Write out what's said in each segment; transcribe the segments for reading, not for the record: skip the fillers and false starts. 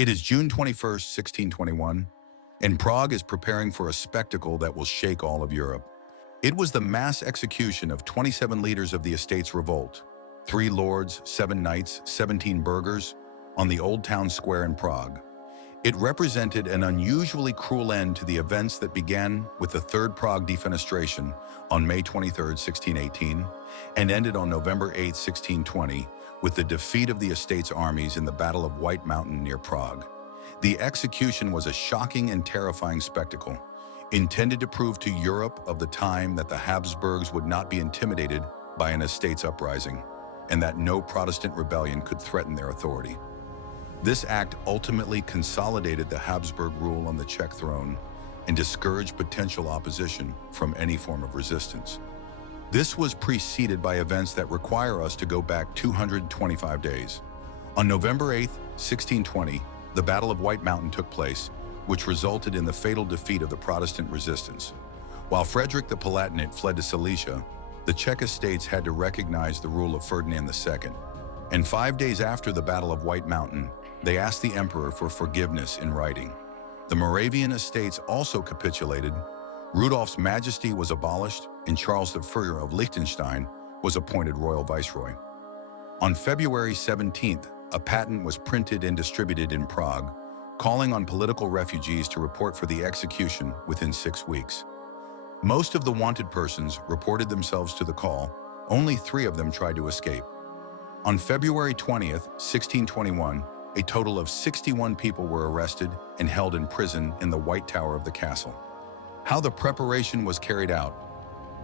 It is June 21st, 1621, and Prague is preparing for a spectacle that will shake all of Europe. It was the mass execution of 27 leaders of the estate's revolt, 3 lords, 7 knights, 17 burghers, on the Old Town Square in Prague. It represented an unusually cruel end to the events that began with the Third Prague Defenestration on May 23, 1618, and ended on November 8, 1620, with the defeat of the estate's armies in the Battle of White Mountain near Prague. The execution was a shocking and terrifying spectacle, intended to prove to Europe of the time that the Habsburgs would not be intimidated by an estate's uprising, and that no Protestant rebellion could threaten their authority. This act ultimately consolidated the Habsburg rule on the Czech throne and discouraged potential opposition from any form of resistance. This was preceded by events that require us to go back 225 days. On November 8, 1620, the Battle of White Mountain took place, which resulted in the fatal defeat of the Protestant resistance. While Frederick the Palatinate fled to Silesia, the Czech estates had to recognize the rule of Ferdinand II. And 5 days after the Battle of White Mountain, they asked the emperor for forgiveness in writing. The Moravian estates also capitulated. Rudolf's majesty was abolished, and Charles the Furrier of Liechtenstein was appointed royal viceroy. On February 17th, a patent was printed and distributed in Prague, calling on political refugees to report for the execution within 6 weeks. Most of the wanted persons reported themselves to the call. Only 3 of them tried to escape. On February 20th, 1621, a total of 61 people were arrested and held in prison in the White Tower of the castle. How the preparation was carried out.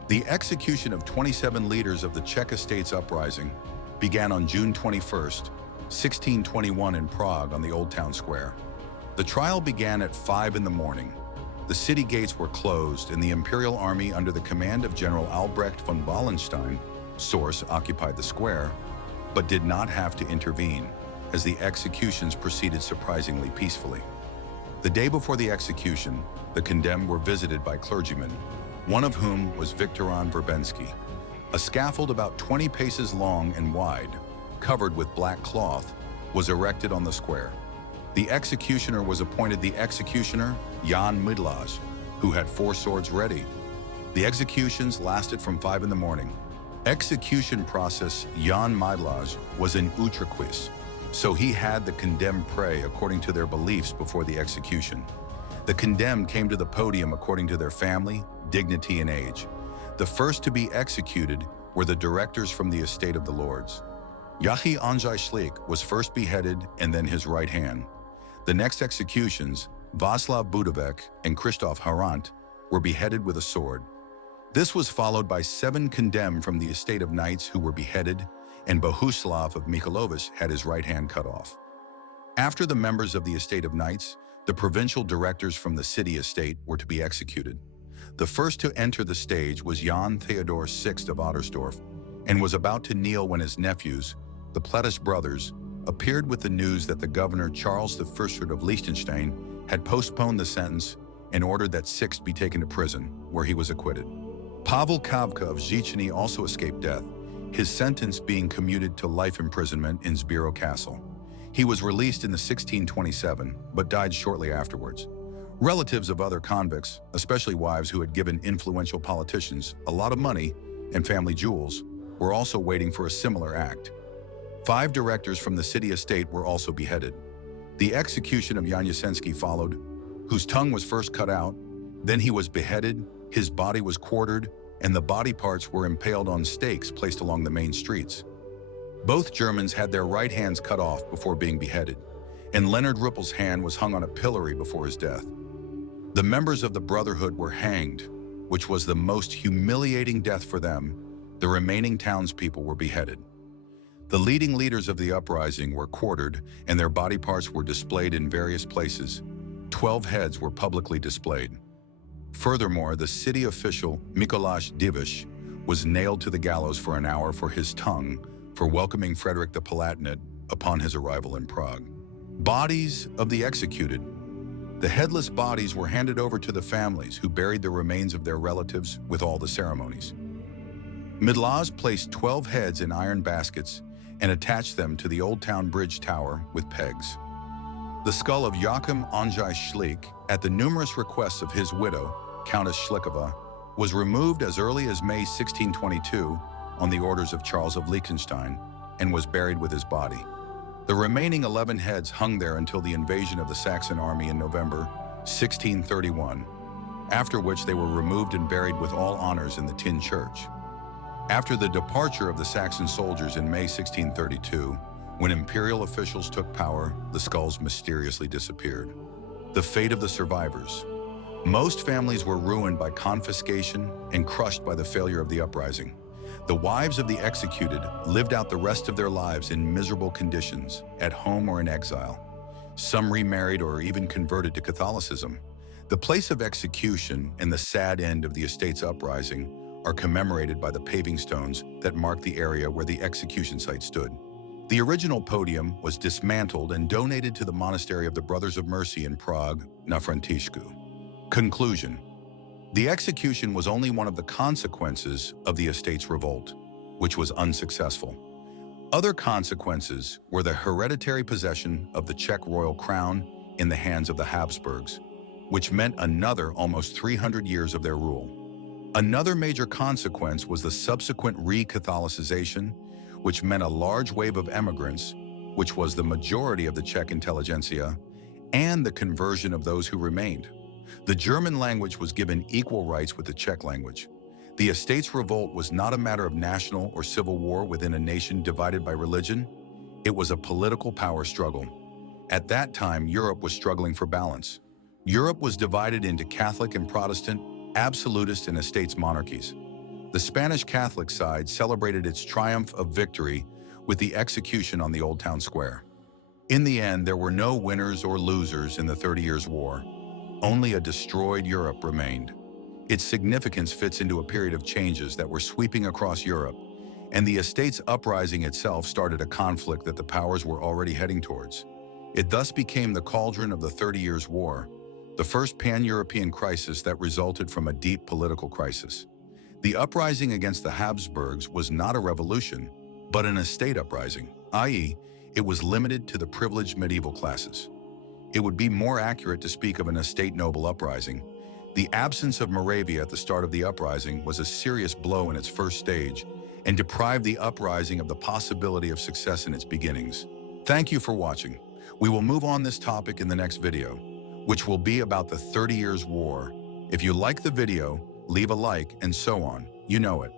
The execution of 27 leaders of the Czech estates uprising began on June 21st, 1621 in Prague on the Old Town Square. The trial began at 5 in the morning. The city gates were closed and the Imperial Army under the command of General Albrecht von Wallenstein, source, occupied the square, but did not have to intervene, as the executions proceeded surprisingly peacefully. The day before the execution, the condemned were visited by clergymen, one of whom was Viktoran Verbensky. A scaffold about 20 paces long and wide, covered with black cloth, was erected on the square. The executioner was appointed the executioner Jan Midlaz, who had 4 swords ready. The executions lasted from 5 in the morning. Execution process Jan Midlaz was an utraquis, so he had the condemned pray according to their beliefs before the execution. The condemned came to the podium according to their family, dignity, and age. The first to be executed were the directors from the estate of the lords. Yahi Andrzej Schlick was first beheaded and then his right hand. The next executions, Václav Budovec and Krzysztof Harant, were beheaded with a sword. This was followed by 7 condemned from the estate of knights who were beheaded, and Bohuslav of Michalovce had his right hand cut off. After the members of the estate of knights, the provincial directors from the city estate were to be executed. The first to enter the stage was Jan Theodor VI of Ottersdorf, and was about to kneel when his nephews, the Pletish brothers, appeared with the news that the governor Charles I of Liechtenstein had postponed the sentence and ordered that Sixt be taken to prison, where he was acquitted. Pavel Kavka of Zichyny also escaped death, his sentence being commuted to life imprisonment in Zbiro Castle. He was released in 1627, but died shortly afterwards. Relatives of other convicts, especially wives who had given influential politicians a lot of money and family jewels, were also waiting for a similar act. 5 directors from the city estate were also beheaded. The execution of Jan Jasensky followed, whose tongue was first cut out, then he was beheaded, his body was quartered, and the body parts were impaled on stakes placed along the main streets. Both Germans had their right hands cut off before being beheaded, and Leonard Rippel's hand was hung on a pillory before his death. The members of the Brotherhood were hanged, which was the most humiliating death for them. The remaining townspeople were beheaded. The leading leaders of the uprising were quartered, and their body parts were displayed in various places. 12 heads were publicly displayed. Furthermore, the city official Mikoláš Diviš was nailed to the gallows for an hour for his tongue for welcoming Frederick the Palatinate upon his arrival in Prague. Bodies of the executed. The headless bodies were handed over to the families, who buried the remains of their relatives with all the ceremonies. Midlaz placed 12 heads in iron baskets and attached them to the Old Town Bridge Tower with pegs. The skull of Joachim Andrzej Schleich, at the numerous requests of his widow, Countess Schleichowa, was removed as early as May 1622 on the orders of Charles of Liechtenstein and was buried with his body. The remaining 11 heads hung there until the invasion of the Saxon army in November 1631, after which they were removed and buried with all honors in the Tin Church. After the departure of the Saxon soldiers in May 1632, when imperial officials took power, the skulls mysteriously disappeared. The fate of the survivors. Most families were ruined by confiscation and crushed by the failure of the uprising. The wives of the executed lived out the rest of their lives in miserable conditions, at home or in exile. Some remarried or even converted to Catholicism. The place of execution and the sad end of the estate's uprising are commemorated by the paving stones that mark the area where the execution site stood. The original podium was dismantled and donated to the Monastery of the Brothers of Mercy in Prague, na Františku. Conclusion. The execution was only one of the consequences of the estate's revolt, which was unsuccessful. Other consequences were the hereditary possession of the Czech royal crown in the hands of the Habsburgs, which meant another almost 300 years of their rule. Another major consequence was the subsequent re-Catholicization, which meant a large wave of emigrants, which was the majority of the Czech intelligentsia, and the conversion of those who remained. The German language was given equal rights with the Czech language. The estate's revolt was not a matter of national or civil war within a nation divided by religion. It was a political power struggle. At that time, Europe was struggling for balance. Europe was divided into Catholic and Protestant, absolutist and estates monarchies. The Spanish Catholic side celebrated its triumph of victory with the execution on the Old Town Square. In the end, there were no winners or losers in the 30 Years' War. Only a destroyed Europe remained. Its significance fits into a period of changes that were sweeping across Europe, and the estate's uprising itself started a conflict that the powers were already heading towards. It thus became the cauldron of the 30 Years' War, the first pan-European crisis that resulted from a deep political crisis. The uprising against the Habsburgs was not a revolution, but an estate uprising, i.e., it was limited to the privileged medieval classes. It would be more accurate to speak of an estate noble uprising. The absence of Moravia at the start of the uprising was a serious blow in its first stage and deprived the uprising of the possibility of success in its beginnings. Thank you for watching. We will move on this topic in the next video, which will be about the 30 Years' War. If you like the video, leave a like and so on. You know it.